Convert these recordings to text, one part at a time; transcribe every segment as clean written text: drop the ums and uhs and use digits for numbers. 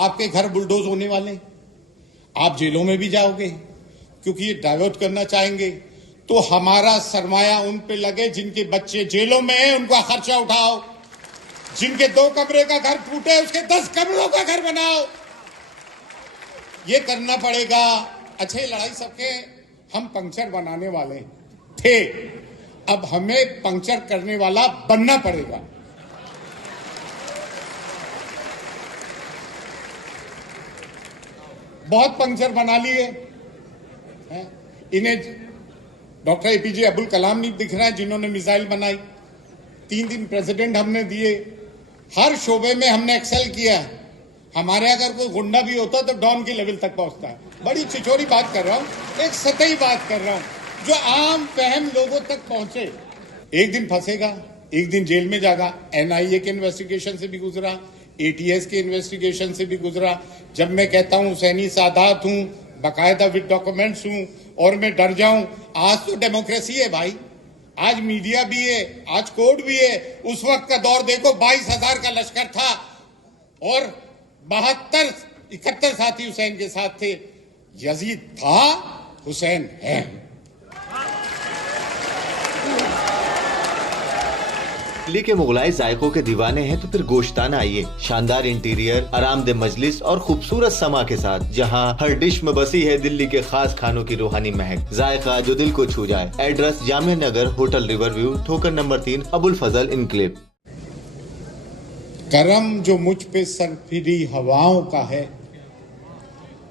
आपके घर बुलडोज होने वाले, आप जेलों में भी जाओगे क्योंकि ये डाइवर्ट करना चाहेंगे। तो हमारा सरमाया उन पे लगे जिनके बच्चे जेलों में हैं, उनका खर्चा उठाओ। जिनके 2 कमरे का घर टूटे उसके 10 कमरों का घर बनाओ। ये करना पड़ेगा। अच्छे लड़ाई सबके, हम पंक्चर बनाने वाले थे, अब हमें पंक्चर करने वाला बनना पड़ेगा। बहुत पंक्चर बना लिए हैं। इन्हें डॉक्टर एपीजे अब्दुल कलाम नहीं दिख रहा है जिन्होंने मिसाइल बनाई। 3 दिन प्रेसिडेंट हमने दिए, हर शोबे में हमने एक्सेल किया। हमारे अगर कोई गुंडा भी होता तो डॉन की लेवल तक पहुंचता है। बड़ी छिछोरी बात कर रहा हूं, एक सतही बात कर रहा हूं जो आम फहम लोगों तक पहुंचे। एक दिन फंसेगा, एक दिन जेल में जाएगा। एनआईए के इन्वेस्टिगेशन से भी गुजरा, एटीएस के इन्वेस्टिगेशन से भी गुजरा। जब मैं कहता हूं हुसैनी सादात हूं, बाकायदा विद डॉक्यूमेंट्स हूं और मैं डर जाऊं, आज तो डेमोक्रेसी है भाई, आज मीडिया भी है, आज कोर्ट भी है। उस वक्त का दौर देखो, 22,000 का लश्कर था और 71 साथी हुसैन के साथ थे। यजीद था, हुसैन है। दिल्ली के मुगलाई जायकों के दीवाने हैं तो फिर गोश्ताना आइए। शानदार इंटीरियर, आरामदेह मजलिस और खूबसूरत समा के साथ, जहां हर डिश में बसी है दिल्ली के खास खानों की रूहानी महक, जायका जो दिल को छू जाए। Address Jamia Nagar, hotel river view, ठोकर नंबर 3, अबुल फजल इनक्लेव। करम जो मुझ पे सरफिरी हवाओं का है,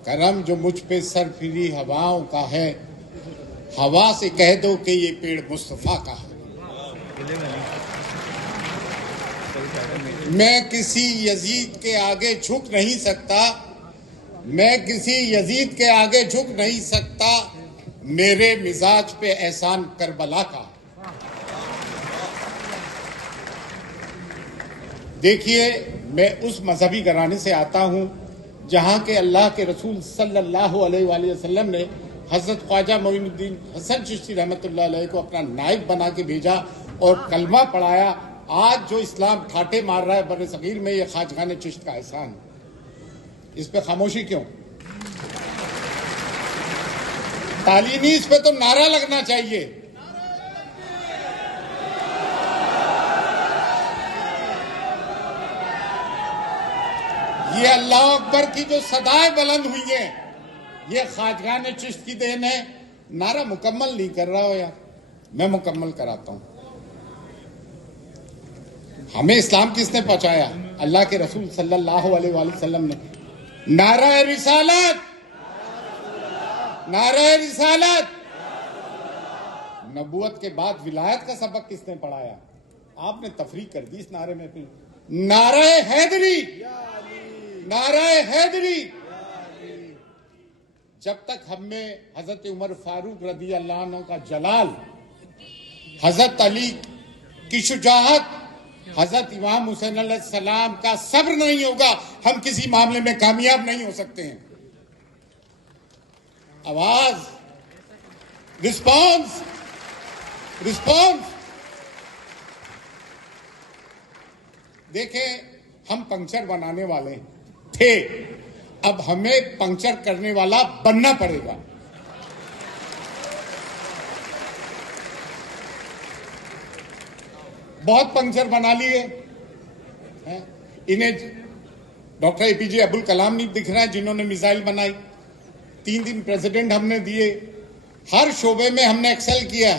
करम जो मुझ पे सरफिरी हवाओं का है, हवा से कह दो कि ये पेड़ मुस्तफा का है। मैं किसी यजीद के आगे झुक नहीं सकता, मैं किसी यजीद के आगे झुक नहीं सकता। मेरे मिजाज पे एहसान करबला का। देखिए, मैं उस मजहबी घराने से आता हूं जहां के अल्लाह के रसूल सल्लल्लाहु अलैहि वसल्लम ने हजरत ख्वाजा मोइनुद्दीन हसन चिश्ती रहमतुल्लाह अलैह को अपना नायब बना के भेजा और कलमा पढ़ाया। आज जो इस्लाम ठाटे मार रहा है बर्रे सगीर में, ये ख्वाजगाने चिश्त का एहसान। इस पे खामोशी क्यों? तालीनी इस पे तो नारा लगना चाहिए। ये अल्लाह अकबर की जो सदाएं बुलंद हुई हैं, ये ख्वाजगाने चिश्त की देन है। नारा मुकम्मल नहीं कर रहा हो यार, मैं मुकम्मल कराता हूं। हमें इस्लाम किसने पहुंचाया? अल्लाह के रसूल सल्लल्लाहु अलैहि वसल्लम ने। नारा रिसालत, नारा रिसालत। नबूवत के बाद विलायत का सबक किसने पढ़ाया? आपने तफरीक कर दी इस नारे में। नारा हैदरी, नारा हैदरी। जब तक हमें हजरत उमर फारूक रदी अल्लाह अन्हु का जलाल, हजरत अली की शुजाअत, हजरत इमाम हुसैन अलैहिस्सलाम का सब्र नहीं होगा, हम किसी मामले में कामयाब नहीं हो सकते हैं। आवाज, रिस्पॉन्स, रिस्पॉन्स। देखें, हम पंक्चर बनाने वाले थे, अब हमें पंक्चर करने वाला बनना पड़ेगा। बहुत पंक्चर बना लिए हैं। इन्हें डॉक्टर एपीजे अब्दुल कलाम नहीं दिख रहा है जिन्होंने मिसाइल बनाई। 3 दिन प्रेसिडेंट हमने दिए, हर शोबे में हमने एक्सेल किया।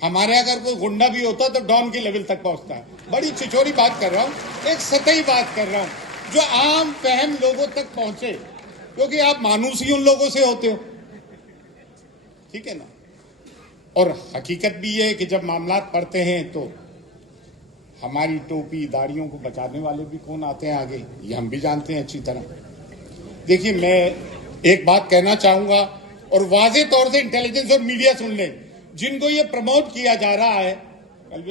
हमारे अगर कोई गुंडा भी होता तो डॉन की लेवल तक पहुंचता है। बड़ी छिछोरी बात कर रहा हूं, एक सतही बात कर रहा हूं जो आम फहम लोगों तक पहुंचे, क्योंकि आप मानूस ही उन लोगों से होते हो, ठीक है ना। और हकीकत भी ये है कि जब मामलात पड़ते हैं तो हमारी टोपी दाढ़ियों को बचाने वाले भी कौन आते हैं आगे, ये हम भी जानते हैं अच्छी तरह। देखिए, मैं एक बात कहना चाहूंगा और वाज़ेह तौर से इंटेलिजेंस और मीडिया सुन लें, जिनको ये प्रमोट किया जा रहा है। कल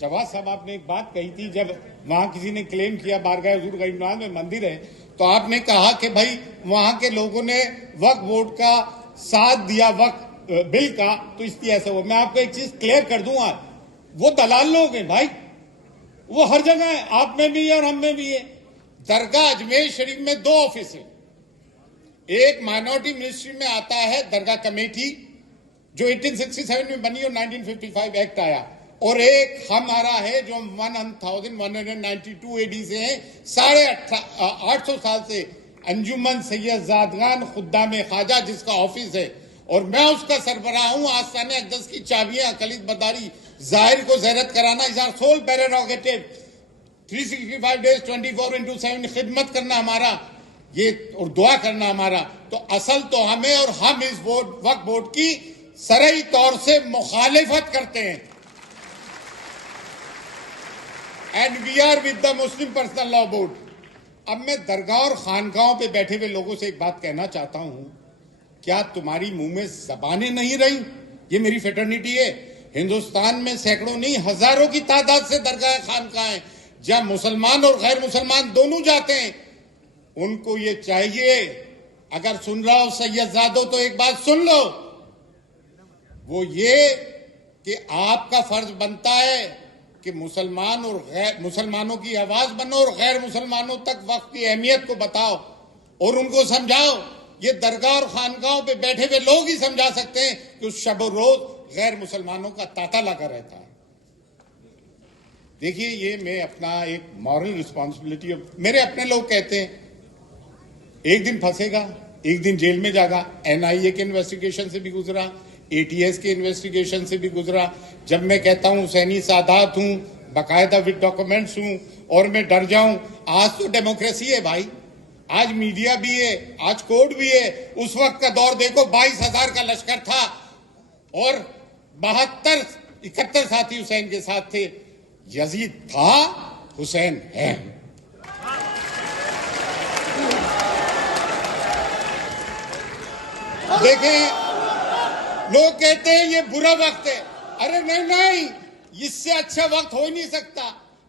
जवाद साहब, आपने एक बात कही थी, जब वहां किसी ने क्लेम किया बारगाह हुजूर गरीबनाथ में मंदिर है, तो आपने कहा कि भाई वहां के लोगों ने वक्फ बोर्ड का साथ दिया, वक्फ बिल का, तो इसलिए ऐसा हुआ। मैं आपको एक चीज क्लियर कर दूंगा, वो दलाल लोग हैं भाई, वो हर जगह है, आप में भी है और हम में भी है। दरगाह अजमेर शरीफ में 2 ऑफिस है। एक माइनॉरिटी मिनिस्ट्री में आता है दरगाह कमेटी, जो 1867 में बनी और 1955 एक्ट आया, और एक हमारा है जो 1192 एडी से है, 850 साल से अंजुमन सैयद जादगान खुद्दाम ख्वाजा, जिसका ऑफिस है, और मैं उसका सरबराह हूं। आस्थाने अक़दस की चाबियां अकलीत बदारी जाहिर को ज़ैरत कराना is our sole prerogative. 365 days 24/7 खिदमत करना हमारा ये, और दुआ करना हमारा। तो असल तो हमें, और हम इस वक्फ बोर्ड की सरई तौर से मुखालिफत करते हैं। And we are with the Muslim personal law board. अब मैं दरगाह और खानकाहों पे बैठे हुए लोगों से एक बात कहना चाहता हूं, क्या तुम्हारी मुंह में जबानें नहीं रही? ये मेरी फेटर्निटी है। हिंदुस्तान में सैकड़ों नहीं हजारों की तादाद से दरगाह खानकाहें, जहां मुसलमान और गैर मुसलमान दोनों जाते हैं। उनको ये चाहिए, अगर सुन रहा हो सैयदजादो तो एक बात सुन लो, वो ये कि आपका फर्ज बनता है कि मुसलमान और गैर मुसलमानों की आवाज बनो और गैर मुसलमानों तक वक्त की अहमियत को बताओ और उनको समझाओ। ये दरगाह और खानकाहों पे बैठे हुए लोग ही समझा सकते हैं कि उस शब रोज गैर मुसलमानों का तांता लगा रहता है। देखिए, ये मैं अपना एक मॉरल रिस्पॉन्सिबिलिटी, मेरे अपने लोग कहते हैं एक दिन फंसेगा, एक दिन जेल में जाएगा। एनआईए के इन्वेस्टिगेशन से भी गुजरा, एटीएस के इन्वेस्टिगेशन से भी गुजरा। जब मैं कहता हूं हुसैनी सादात हूं, बाकायदा विद डॉक्यूमेंट्स हूं, और मैं डर जाऊं, आज तो डेमोक्रेसी है भाई, आज मीडिया भी है, आज कोर्ट भी है। उस वक्त का दौर देखो, 22,000 का लश्कर था और 71 साथी हुसैन के साथ थे। यजीद था, हुसैन है। देखें, लोग कहते हैं ये बुरा वक्त है। अरे नहीं, इससे अच्छा वक्त हो ही नहीं सकता।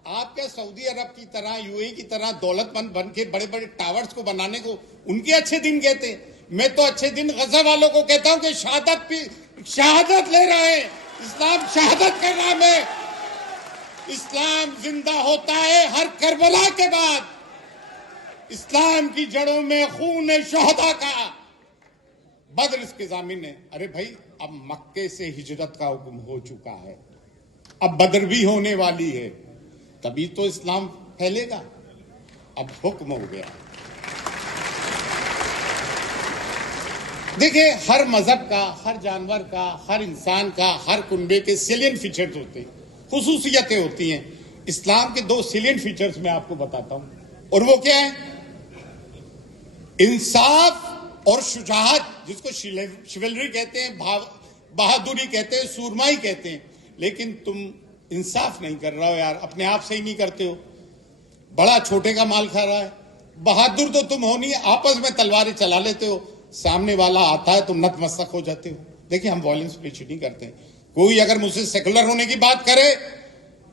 आप क्या सऊदी अरब की तरह, यूएई की तरह दौलतमंद बन के बड़े बड़े टावर्स को बनाने को उनके अच्छे दिन कहते हैं? मैं तो अच्छे दिन गजा वालों को कहता हूं कि शहादत ले रहे हैं। इस्लाम शहादत का नाम है। इस्लाम जिंदा होता है हर करबला के बाद। इस्लाम की जड़ों में खून है शोहदा का। बद्र इसके जामिन है। अरे भाई, अब मक्के से हिजरत का हुक्म हो चुका है, अब बद्र भी होने वाली है, तभी तो इस्लाम फैलेगा। अब हुक्म हो गया। देखिए, हर मजहब का, हर जानवर का, हर इंसान का, हर कुनबे के सेलियंट फीचर्स होते हैं, खुसूसियतें होती हैं। इस्लाम के 2 सेलियंट फीचर्स मैं आपको बताता हूं, और वो क्या है? इंसाफ और शुजाअत, जिसको शिवलरी कहते हैं, बहादुरी कहते हैं, सूरमाई कहते हैं। लेकिन तुम इंसाफ नहीं कर रहे हो यार, अपने आप से ही नहीं करते हो। बड़ा छोटे का माल खा रहा है। बहादुर तो तुम हो नहीं, आपस में तलवारें चला लेते हो, सामने वाला आता है तुम नतमस्तक हो जाते हो। देखिए, हम वॉयलेंस प्रीच नहीं करते। कोई अगर मुझसे सेकुलर होने की बात करे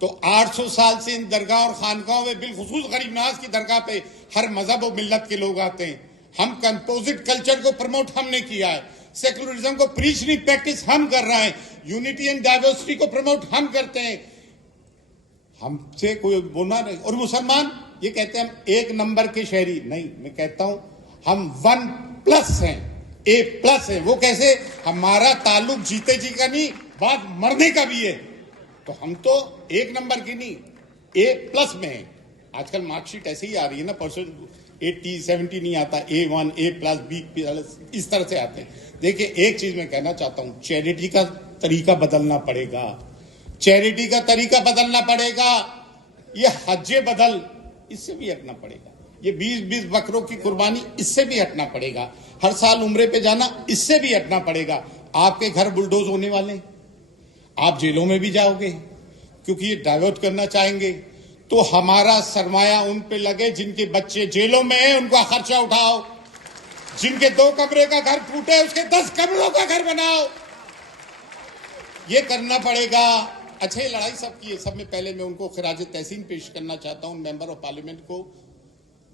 तो 800 साल से इन दरगाह और खानकाहों में, बिलखुसूस गरीब नवाज की दरगाह पे हर मजहब और मिल्लत के लोग आते हैं। हम कंपोजिट कल्चर को प्रमोट हमने किया है, सेकुलरिज्म को प्रीच नहीं प्रैक्टिस हम कर रहे हैं, यूनिटी एंड डाइवर्सिटी को प्रमोट हम करते हैं। हमसे कोई बोलना नहीं। और मुसलमान ये कहते हैं हम 1 नंबर के शहरी नहीं, मैं कहता हूं हम 1+ हैं, A+ है। वो कैसे? हमारा ताल्लुक जीते जी का नहीं, बात मरने का भी है। तो हम तो 1 नंबर की नहीं, A+ में है। आजकल मार्कशीट ऐसे ही आ रही है ना, परसेंट 80, 70 नहीं आता, A1, A+, B+, इस तरह से आते हैं। देखिए, एक चीज मैं कहना चाहता हूं, चैरिटी का तरीका बदलना पड़ेगा। चैरिटी का तरीका बदलना पड़ेगा। ये हज्जे बदल, इससे भी हटना पड़ेगा। ये 20-20 बकरों की कुर्बानी, इससे भी हटना पड़ेगा। हर साल उम्रे पे जाना, इससे भी हटना पड़ेगा। आपके घर बुलडोज होने वाले, आप जेलों में भी जाओगे क्योंकि ये डाइवर्ट करना चाहेंगे। तो हमारा सरमाया उन पे लगे जिनके बच्चे जेलों में हैं, उनका खर्चा उठाओ। जिनके 2 कमरे का घर टूटे, उसके 10 कमरों का घर बनाओ। ये करना पड़ेगा। अच्छा, ये लड़ाई सबकी है। सब में पहले मैं उनको खिराज तहसीन पेश करना चाहता हूं, मेंबर ऑफ पार्लियामेंट को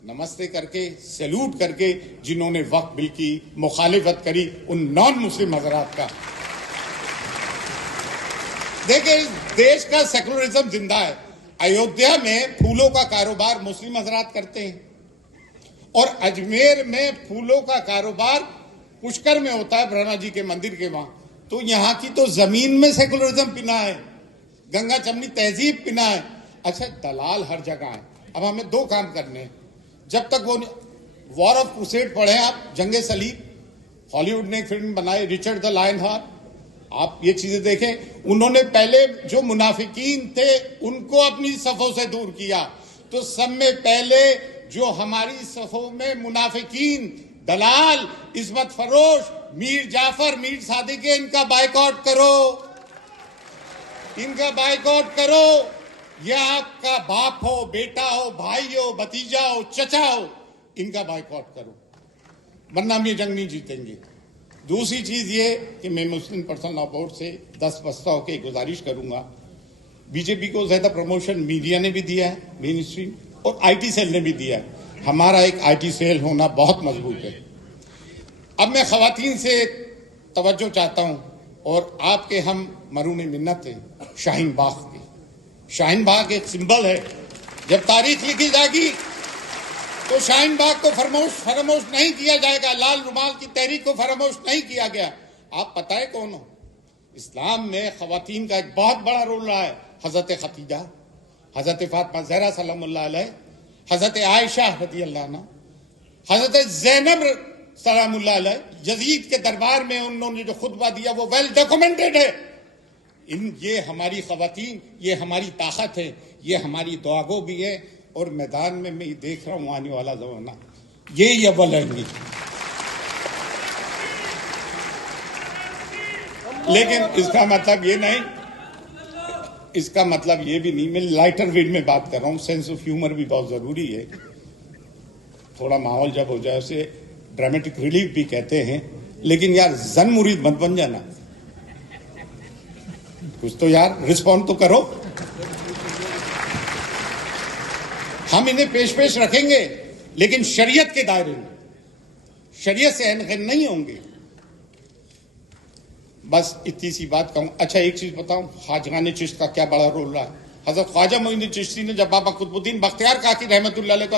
नमस्ते करके, सैल्यूट करके, जिन्होंने वक्फ बिल की मुखालिफत करी, उन नॉन मुस्लिम हजरात का। देखिए, इस देश का सेकुलरिज्म जिंदा है। अयोध्या में फूलों का कारोबार मुस्लिम हजरात करते हैं, और अजमेर में फूलों का कारोबार पुष्कर में होता है, ब्रह्मा जी के मंदिर के वहां। तो यहां की तो जमीन में सेकुलरिज्म पिना है, गंगा चमनी तहजीब पिना है। अच्छा, दलाल हर जगह है। अब हमें दो काम करने हैं। जब तक वो वॉर ऑफ क्रूसेड पढ़े आप, जंगे सलीब, हॉलीवुड ने एक फिल्म बनाई रिचर्ड द लायन हार्ट, आप ये चीजें देखें। उन्होंने पहले जो मुनाफिकीन थे उनको अपनी सफों से दूर किया। तो सब में पहले जो हमारी सफों में मुनाफिकीन, दलाल, इस्मत फरोश, मीर जाफर, मीर सादिक, इनका बायकॉट करो, इनका बायकॉट करो। यह आपका बाप हो, बेटा हो, भाई हो, भतीजा हो, चचा हो, इनका बायकॉट करो, वरना हम ये जंग नहीं जीतेंगे। दूसरी चीज ये कि मैं मुस्लिम पर्सनल लॉ बोर्ड से 10 प्रस्ताव के गुजारिश करूंगा। बीजेपी को ज्यादा प्रमोशन मीडिया ने भी दिया है, मेन स्ट्रीम, और आईटी सेल ने भी दिया है। हमारा एक आईटी सेल होना बहुत मजबूत है। अब मैं खवातीन से तवज्जो चाहता हूं, और आपके हम मरून मिन्नत हैं शाहीन बाग की। शाहीन बाग एक सिंबल है। जब तारीख लिखी जाएगी तो शाहीन बाग को फरामोश नहीं किया जाएगा। लाल रुमाल की तहरीक को फरामोश नहीं किया गया। आप पता है कौन हो? इस्लाम में खवातीन का एक बहुत बड़ा रोल रहा है। हजरत खतीजा, हजरत फातिमा ज़हरा सलामुल्लाह अलैह, हजरत आयशा रज़ी अल्लाह अन्हा, हजरत ज़ैनब सलामुल्लाह अलैह। यजीद के दरबार में उन्होंने जो खुतबा दिया वो वेल डॉक्यूमेंटेड है। ये हमारी खवातीन, ये हमारी ताकत है, ये हमारी दुआगो भी है। और मैदान में मैं देख रहा हूं आने वाला जमाना ये अव्वल रहेंगी। लेकिन इसका मतलब ये नहीं, इसका मतलब ये भी नहीं, मैं लाइटर वेट में बात कर रहा हूं। सेंस ऑफ ह्यूमर भी बहुत जरूरी है। थोड़ा माहौल जब हो जाए उसे ड्रामेटिक रिलीफ भी कहते हैं। लेकिन यार जन मुरीद मत बन जाना, कुछ तो यार रिस्पॉन्ड तो करो। हम इन्हें पेश रखेंगे, लेकिन शरीयत के दायरे में, शरीयत से अनगन नहीं होंगे। बस इतनी सी बात कहूं। अच्छा, एक चीज बताऊं, खाजगान चिश्त का क्या बड़ा रोल रहा है। हजरत ख्वाजा मोइनुद्दीन चिश्ती ने जब बाबा कुतुबुद्दीन बख्तियार काकी रहमतुल्लाह अलैह को